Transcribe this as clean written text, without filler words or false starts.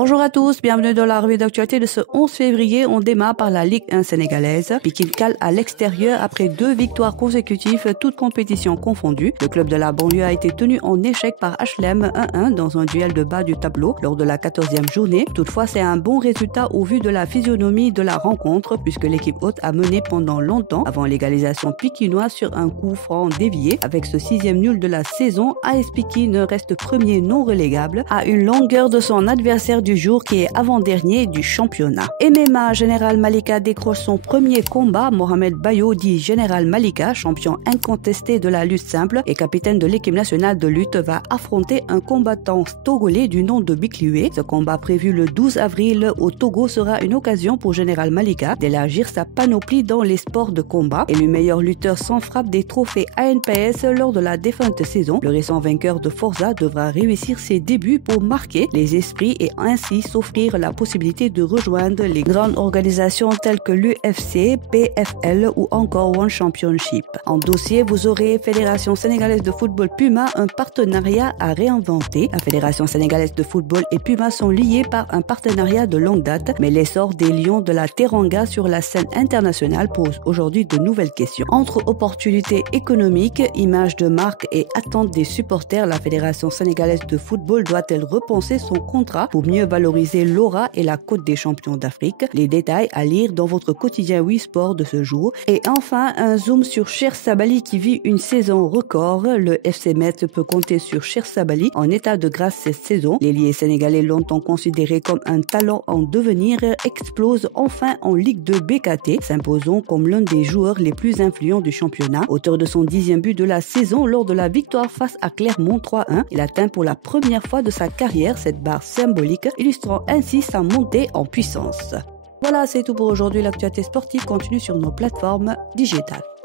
Bonjour à tous, bienvenue dans la revue d'actualité de ce 11 février. On démarre par la Ligue 1 sénégalaise. Pikine cale à l'extérieur après 2 victoires consécutives, toutes compétitions confondues. Le club de la banlieue a été tenu en échec par HLM 1-1 dans un duel de bas du tableau lors de la 14e journée. Toutefois, c'est un bon résultat au vu de la physionomie de la rencontre puisque l'équipe hôte a mené pendant longtemps avant l'égalisation pikinoise sur un coup franc dévié. Avec ce 6e nul de la saison, AS Pikine reste premier non relégable à une longueur de son adversaire du jour qui est avant-dernier du championnat. MMA, Général Malika décroche son premier combat. Mohamed Bayo dit Général Malika, champion incontesté de la lutte simple et capitaine de l'équipe nationale de lutte, va affronter un combattant togolais du nom de Bikliwe. Ce combat prévu le 12 avril au Togo sera une occasion pour Général Malika d'élargir sa panoplie dans les sports de combat. Élu meilleur lutteur sans frappe des trophées ANPS lors de la défunte saison, le récent vainqueur de Forza devra réussir ses débuts pour marquer les esprits et ainsi s'offrir la possibilité de rejoindre les grandes organisations telles que l'UFC, PFL ou encore One Championship. En dossier, vous aurez Fédération sénégalaise de football Puma, un partenariat à réinventer. La Fédération sénégalaise de football et Puma sont liés par un partenariat de longue date, mais l'essor des Lions de la Teranga sur la scène internationale pose aujourd'hui de nouvelles questions. Entre opportunités économiques, images de marque et attentes des supporters, la Fédération sénégalaise de football doit-elle repenser son contrat pour mieux valoriser l'aura et la Côte des champions d'Afrique? Les détails à lire dans votre quotidien Wii Sport de ce jour. Et enfin, un zoom sur Cher Sabali qui vit une saison record. Le FC Metz peut compter sur Cher Sabali en état de grâce cette saison. L'ailier sénégalais longtemps considéré comme un talent en devenir explose enfin en Ligue 2 BKT, s'imposant comme l'un des joueurs les plus influents du championnat. Auteur de son 10e but de la saison lors de la victoire face à Clermont 3-1, il atteint pour la première fois de sa carrière cette barre symbolique, illustrant ainsi sa montée en puissance. Voilà, c'est tout pour aujourd'hui. L'actualité sportive continue sur nos plateformes digitales.